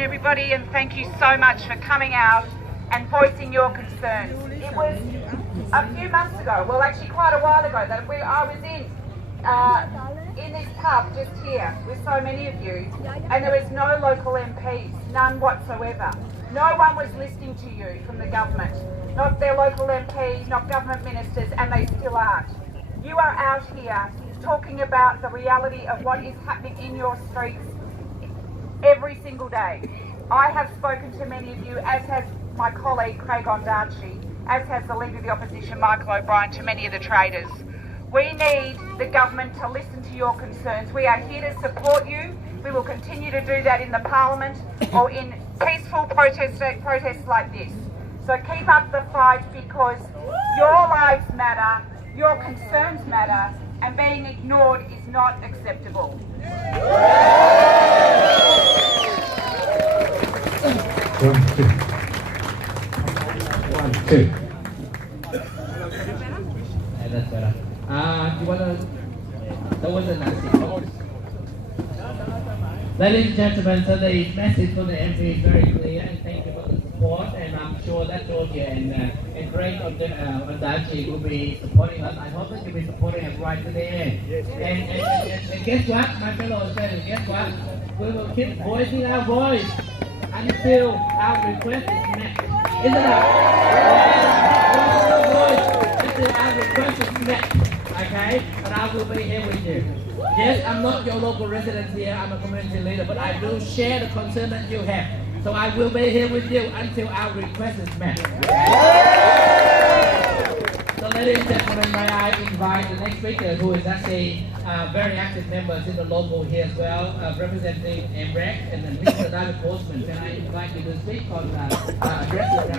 afternoon, everybody, and thank you so much for coming out and voicing your concerns. It was a few months ago, well, actually quite a while ago, that I was in this pub just here with so many of you, and there was no local MPs, none whatsoever. No one was listening to you from the government, not their local MP, not government ministers, and they still aren't. You are out here talking about the reality of what is happening in your streets every single day. I have spoken to many of you, as has my colleague Craig Ondarchi, as has the Leader of the Opposition Michael O'Brien, to many of the traders. We need the government to listen to your concerns. We are here to support you. We will continue to do that in the Parliament or in peaceful protests like this. So keep up the fight, because your lives matter, your concerns matter, and being ignored is not acceptable. One, two. That's better. You want to... That was a nasty call. Ladies and gentlemen, so the message from the MP is very clear, and thank you for the support, and I'm sure that Georgia and Greg Ondarchi will be supporting us. I hope that you'll be supporting us right to the end. And guess what, my fellow Australians, guess what? We will keep voicing our voice until our request is met. Isn't it? Until our request is met. Okay? And I will be here with you. Yes, I'm not your local resident here, I'm a community leader, but I do share the concern that you have. So I will be here with you until our request is met. So ladies and gentlemen, may I invite the next speaker, who is actually very active members in the local here as well, Representative Ambrek, and then Mr. David Postman. Can I invite you to speak on address the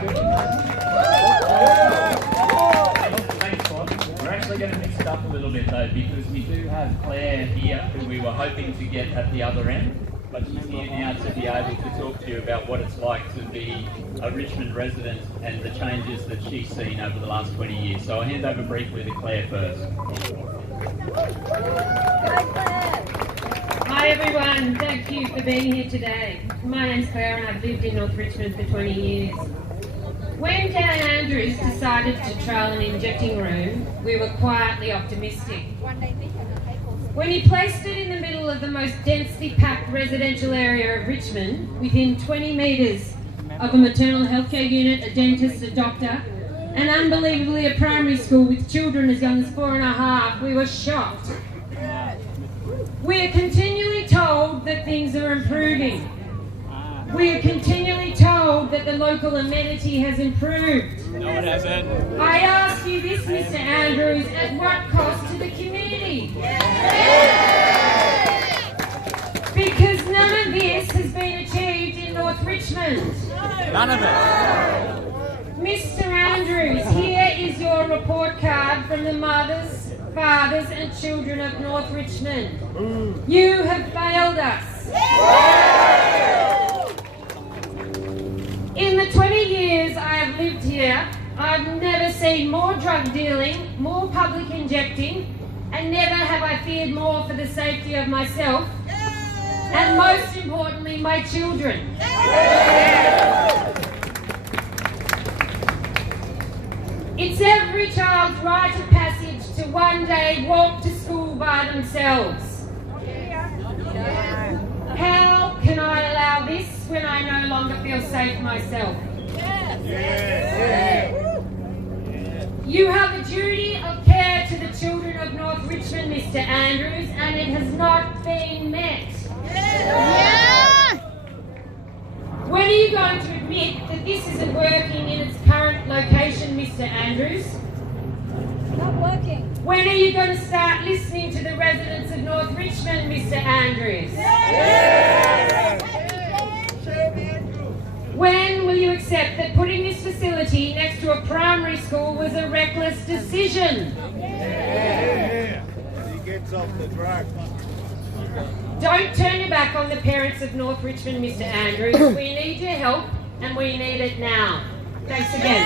We're actually going to mix it up a little bit though, because we do have Claire here, who we were hoping to get at the other end, but she's here now to be able to talk to you about what it's like to be a Richmond resident and the changes that she's seen over the last 20 years. So I'll hand over briefly to Claire first. Hi everyone, thank you for being here today. My name's Claire and I've lived in North Richmond for 20 years. When Dan Andrews decided to trial an injecting room, we were quietly optimistic. When he placed it in the middle of the most densely packed residential area of Richmond, within 20 metres of a maternal healthcare unit, a dentist, a doctor, and unbelievably a primary school with children as young as 4.5, we were shocked. We are continually told that things are improving. We are continually told that the local amenity has improved. No, it hasn't. I ask you this, Mr. Andrews, at what cost to the community? Because none of this has been achieved in North Richmond. None of it. Mr. Andrews, here is your report card from the mothers, fathers and children of North Richmond. You have failed us. In the 20 years I have lived here, I've never seen more drug dealing, more public injecting, and never have I feared more for the safety of myself, and most importantly, my children. It's every child's rite of passage to one day walk to school by themselves. How can I allow this when I no longer feel safe myself? You have a duty of care to the children of North Richmond, Mr. Andrews, and it has not been met. When are you going to admit that this isn't working in its current location, Mr. Andrews? Not working. When are you going to start listening to the residents of North Richmond, Mr. Andrews? When will you accept that putting this facility next to a primary school was a reckless decision? He gets off the drug. Don't turn your back on the parents of North Richmond, Mr. Andrews. We need your help, and we need it now. Thanks again.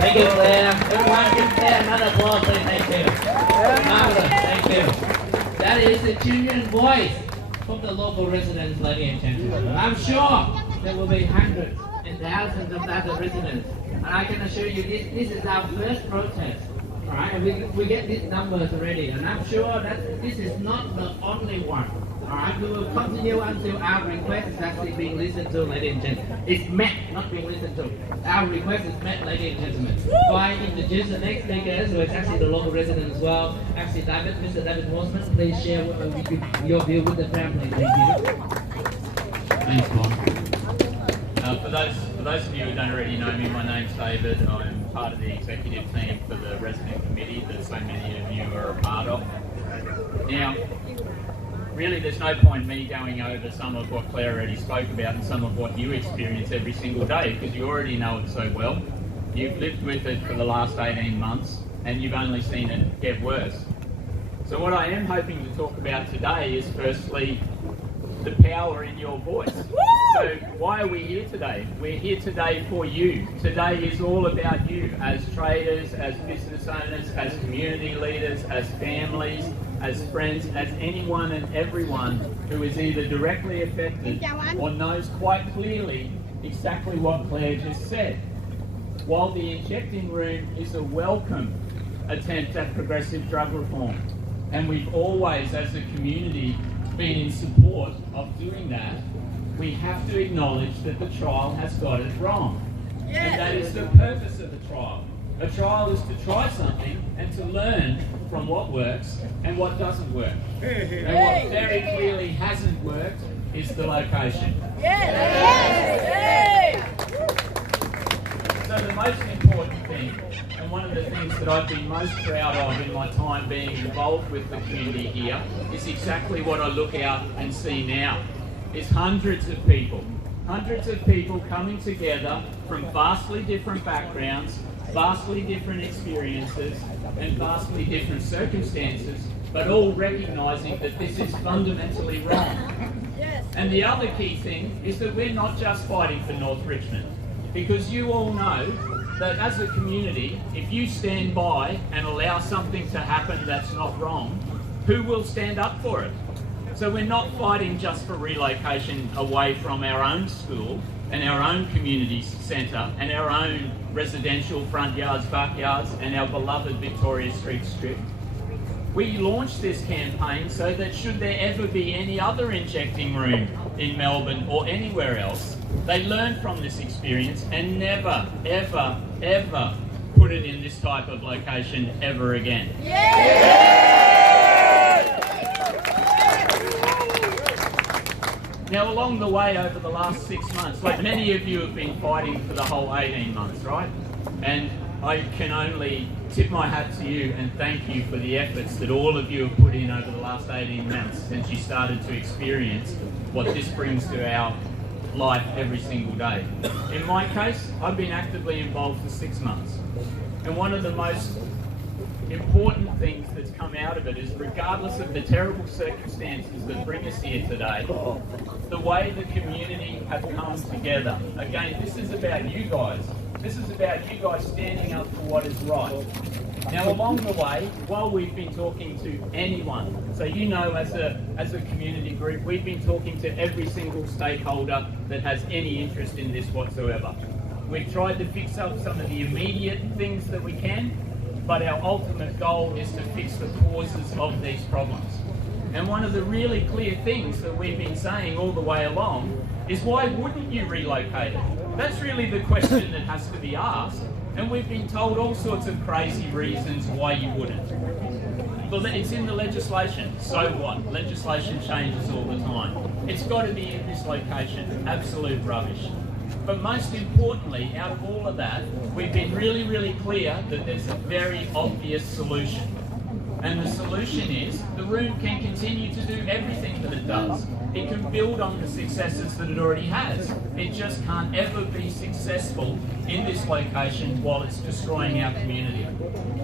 Thank you, Claire. Everyone give Claire another applause, please. Thank you. Marvelous. Thank you. That is the genuine voice from the local residents, ladies and gentlemen. And I'm sure there will be hundreds and thousands of other residents. And I can assure you this is our first protest. Alright, and we get these numbers already. And I'm sure that this is not the only one. Alright, we will continue until our request is actually being listened to, ladies and gentlemen. It's met, not being listened to. Our request is met, ladies and gentlemen. So I introduce the next speaker, so it's actually the local resident as well. Actually, Mr. David Mossman, please share your view with the family. Thank you. Thanks, Bob. For those of you who don't already know me, my name's David. I'm part of the executive team for the resident committee that so many of you are a part of. Now, really, there's no point me going over some of what Claire already spoke about and some of what you experience every single day, because you already know it so well. You've lived with it for the last 18 months and you've only seen it get worse. So what I am hoping to talk about today is firstly the power in your voice. So why are we here today? We're here today for you. Today is all about you as traders, as business owners, as community leaders, as families, as friends, as anyone and everyone who is either directly affected or knows quite clearly exactly what Claire just said. While the injecting room is a welcome attempt at progressive drug reform, and we've always, as a community, been in support of doing that, we have to acknowledge that the trial has got it wrong. Yes. And that is the purpose of the trial. A trial is to try something and to learn from what works and what doesn't work. And what very clearly hasn't worked is the location. Yes. So the most important thing, and one of the things that I've been most proud of in my time being involved with the community here, is exactly what I look out and see now. Is hundreds of people coming together from vastly different backgrounds, vastly different experiences, and vastly different circumstances, but all recognising that this is fundamentally wrong. Yes. And the other key thing is that we're not just fighting for North Richmond, because you all know that as a community, if you stand by and allow something to happen that's not wrong, who will stand up for it? So we're not fighting just for relocation away from our own school and our own community centre and our own residential front yards, backyards, and our beloved Victoria Street strip. We launched this campaign so that should there ever be any other injecting room in Melbourne or anywhere else, they learn from this experience and never, ever, ever put it in this type of location ever again. Now, along the way over the last 6 months, like many of you have been fighting for the whole 18 months, right? And I can only tip my hat to you and thank you for the efforts that all of you have put in over the last 18 months since you started to experience what this brings to our life every single day. In my case, I've been actively involved for 6 months. And one of the most important things that's come out of it is, regardless of the terrible circumstances that bring us here today, the way the community has come together. Again, this is about you guys. This is about you guys standing up for what is right. Now, along the way, while we've been talking to anyone, so you know, as a community group, we've been talking to every single stakeholder that has any interest in this whatsoever. We've tried to fix up some of the immediate things that we can, but our ultimate goal is to fix the causes of these problems. And one of the really clear things that we've been saying all the way along is, why wouldn't you relocate it? That's really the question that has to be asked. And we've been told all sorts of crazy reasons why you wouldn't. Well, it's in the legislation. So what? Legislation changes all the time. It's got to be in this location. Absolute rubbish. But most importantly, out of all of that, we've been really, really clear that there's a very obvious solution. And the solution is, the room can continue to do everything that it does. It can build on the successes that it already has. It just can't ever be successful in this location while it's destroying our community.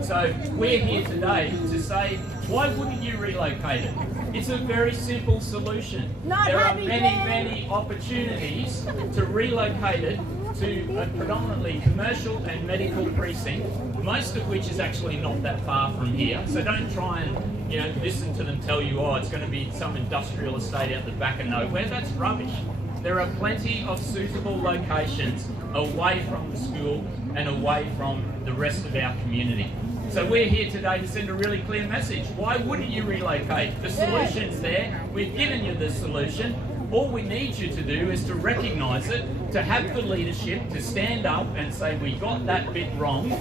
So we're here today to say, why wouldn't you relocate it? It's a very simple solution. There are many opportunities to relocate it to a predominantly commercial and medical precinct, most of which is actually not that far from here. So don't try and you know, listen to them tell you, oh, it's going to be some industrial estate out the back of nowhere. That's rubbish. There are plenty of suitable locations away from the school and away from the rest of our community. So we're here today to send a really clear message. Why wouldn't you relocate? The solution's there. We've given you the solution. All we need you to do is to recognise it, to have the leadership, to stand up and say we got that bit wrong,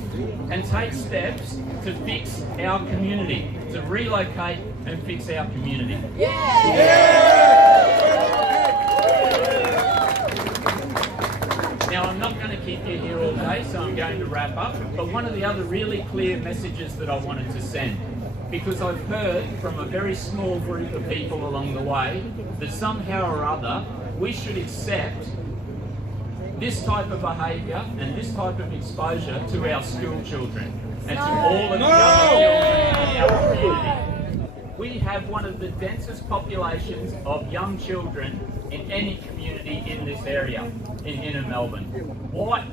and take steps to fix our community, to relocate and fix our community. Now, I'm not going to keep you here all day, so I'm going to wrap up. But one of the other really clear messages that I wanted to send, because I've heard from a very small group of people along the way that somehow or other we should accept this type of behaviour and this type of exposure to our school children and to all of the other children in our community. We have one of the densest populations of young children in any community in this area, in inner Melbourne.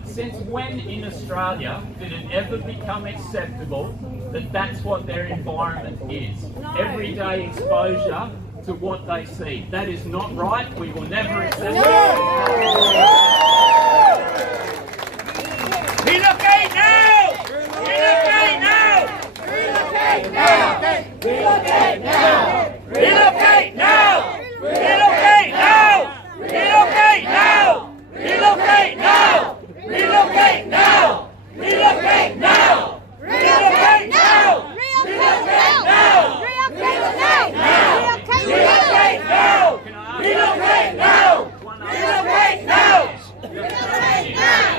Since when in Australia did it ever become acceptable that that's what their environment is? Everyday exposure to what they see. That is not right. We will never accept it. Relocate now! Relocate now! Relocate now! Relocate now! Relocate now! Relocate now! Relocate now! Relocate now! Relocate now! Relocate now! Relocate now! Relocate now! Relocate now! Relocate now! Relocate now!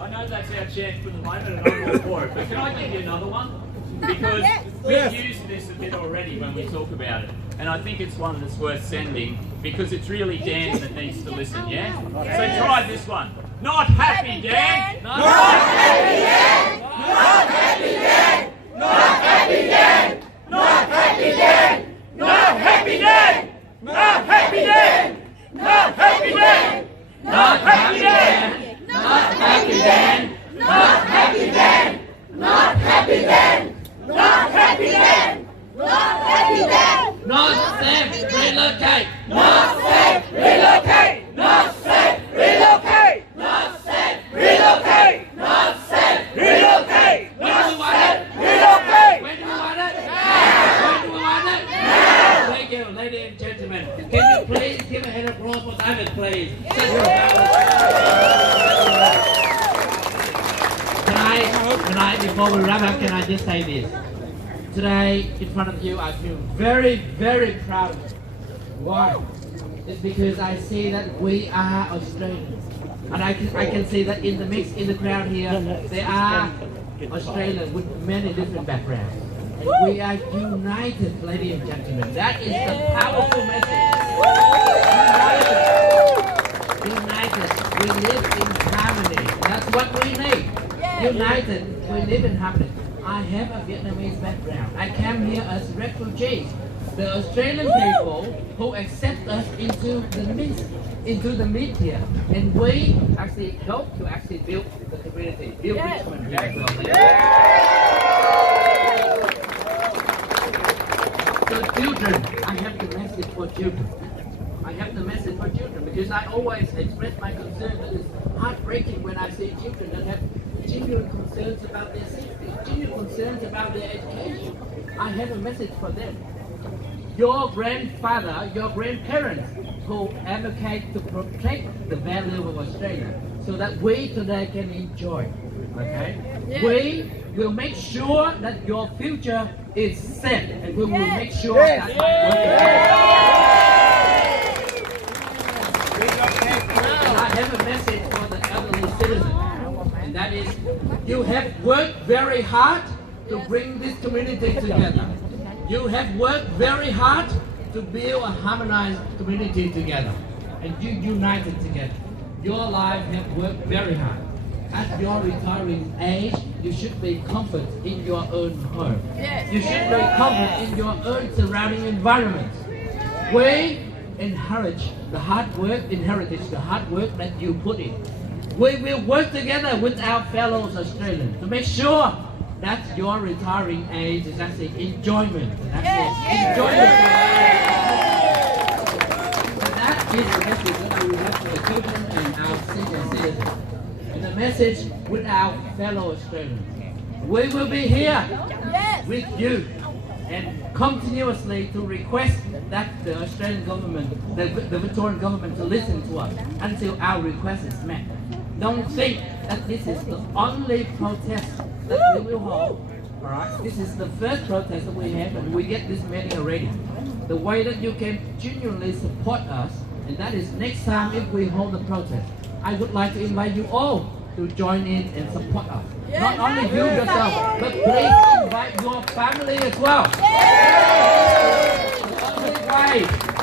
I know that's our chance for the moment, and I'm all for it. But can I give you another one? Because we've used this a bit already when we talk about it, and I think it's one that's worth sending because it's really Dan that needs to listen. Yeah. So try this one. Not happy, Dan. Not happy, Dan! Not happy, Dan! Not happy, Dan! Not happy, Dan! Not happy, Dan! Not happy, Dan! Not happy, Dan! Not happy, Dan! Not happy, Dan! Not happy, Dan! Not happy, Dan! Not happy, Dan! Not happy, Dan! Not safe, relocate! Not safe, relocate! Not safe, relocate! Not safe, relocate! Not safe, relocate! Not safe, relocate! When do we want it? Now! When do we want it? Now! Thank you, ladies and gentlemen. Can you please give a hand of applause for David, please? Tonight, before we wrap up, can I just say this? Today, in front of you, I feel very, very proud. Why? It's because I see that we are Australians. And I can see that in the mix, in the crowd here, there are Australians with many different backgrounds. And we are united, ladies and gentlemen. That is the powerful message. United. We live in harmony. That's what we need. United. We live in harmony. I have a Vietnamese background. I came here as refugees. The Australian people who accept us into the midst here, and we actually help to actually build the community, build Richmond here as well. So children, I have the message for children. I have the message for children because I always express my concern that it's heartbreaking when I see children that have genuine concerns about their safety, genuine concerns about their education. I have a message for them. Your grandfather, your grandparents who advocate to protect the value of Australia so that we today can enjoy. Okay? Yeah. We will make sure that your future is set, and we will make sure that I have a message for the elderly citizens, and that is, you have worked very hard to bring this community together. You have worked very hard to build a harmonized community together, and you united together. Your life have worked very hard. At your retiring age, you should be comfort in your own home. You should be comfort in your own surrounding environment. We encourage the hard work, the hard work that you put in. We will work together with our fellow Australians to make sure that your retiring age is actually enjoyment. That's it. Enjoyment. So that is the message that I would have for the children and our senior citizens. And the message with our fellow Australians. We will be here with you and continuously to request that the Australian government, the Victorian government to listen to us until our request is met. Don't think that this is the only protest that we will hold. Alright? This is the first protest that we have and we get this many already. The way that you can genuinely support us, and that is next time if we hold the protest, I would like to invite you all to join in and support us. Not only you yourself, but please invite your family as well.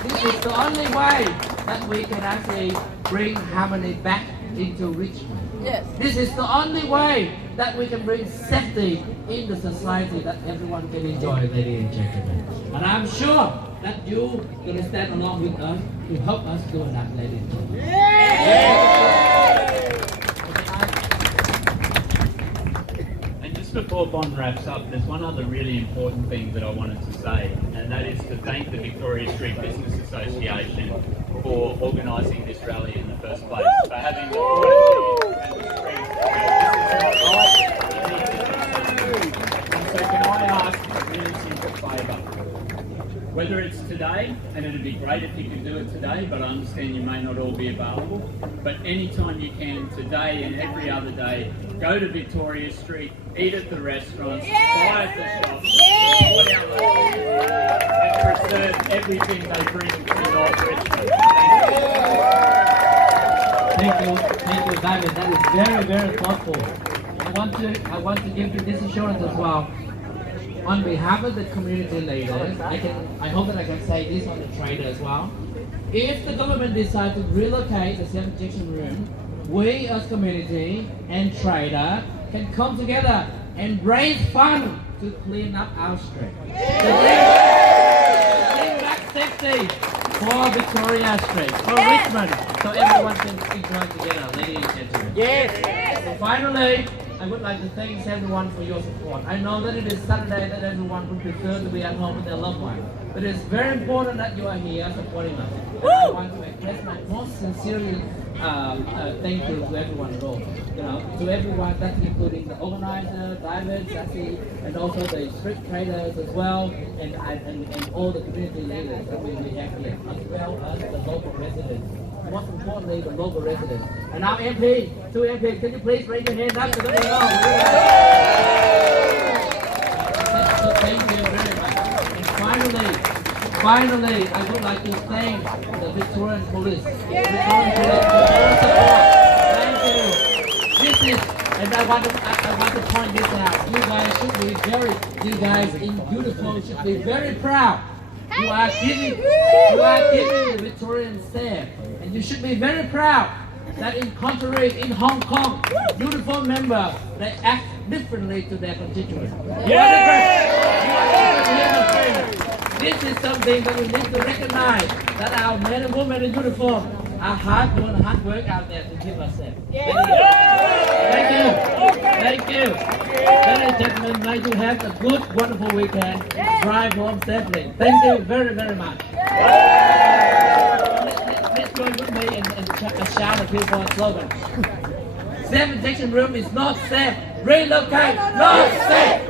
This is the only way that we can actually bring harmony back into Richmond. This is the only way that we can bring safety in the society that everyone can enjoy, ladies and gentlemen. And I'm sure that you're going to stand along with us to help us do that, ladies and gentlemen. Just before Bond wraps up, there's one other really important thing that I wanted to say, and that is to thank the Victoria Street Business Association for organising this rally in the first place, for having the fortitude and the strength. And so can I ask a really simple favour? Whether it's today, and it'd be great if you could do it today, but I understand you may not all be available, but anytime you can, today and every other day, go to Victoria Street, eat at the restaurants, buy at the shops, support our locals, and preserve everything they bring to North Richmond. Thank you, David. That is very, very thoughtful. I want to give you this assurance as well. On behalf of the community leaders, I hope that I can say this on the trader as well. If the government decides to relocate the self-injection room, we as community and trader can come together and raise funds to clean up our street. To bring back safety for Victoria Street, for Richmond, so everyone can enjoy together, ladies and gentlemen. Yes. So finally, I would like to thank everyone for your support. I know that it is Saturday that everyone would prefer to be at home with their loved ones, but it's very important that you are here supporting us. And I want to express my most sincere thank you to everyone involved. To everyone, that's including the organizer, David, Sassy, and also the street traders as well, and all the community leaders that we have here, as well as the local residents. Most importantly, the local residents. And our MP, two MPs, can you please raise your hand up so that we know? Thank you very much. And finally, I would like to thank the Victorian Police. Victorian Police for all support. Thank you. This is, and I want to point this out. You guys in uniform should be very proud. You are giving the Victorian staff, and you should be very proud that in contrary in Hong Kong, uniform members, they act differently to their constituents. This is something that we need to recognize, that our men and women in uniform are doing hard work out there to keep us safe. Thank you. Ladies and gentlemen, may you have a good, wonderful weekend. Drive home safely. Thank you very, very much. Let's join with me and shout a few more slogans. Self-injection room is not safe. Relocate, not safe.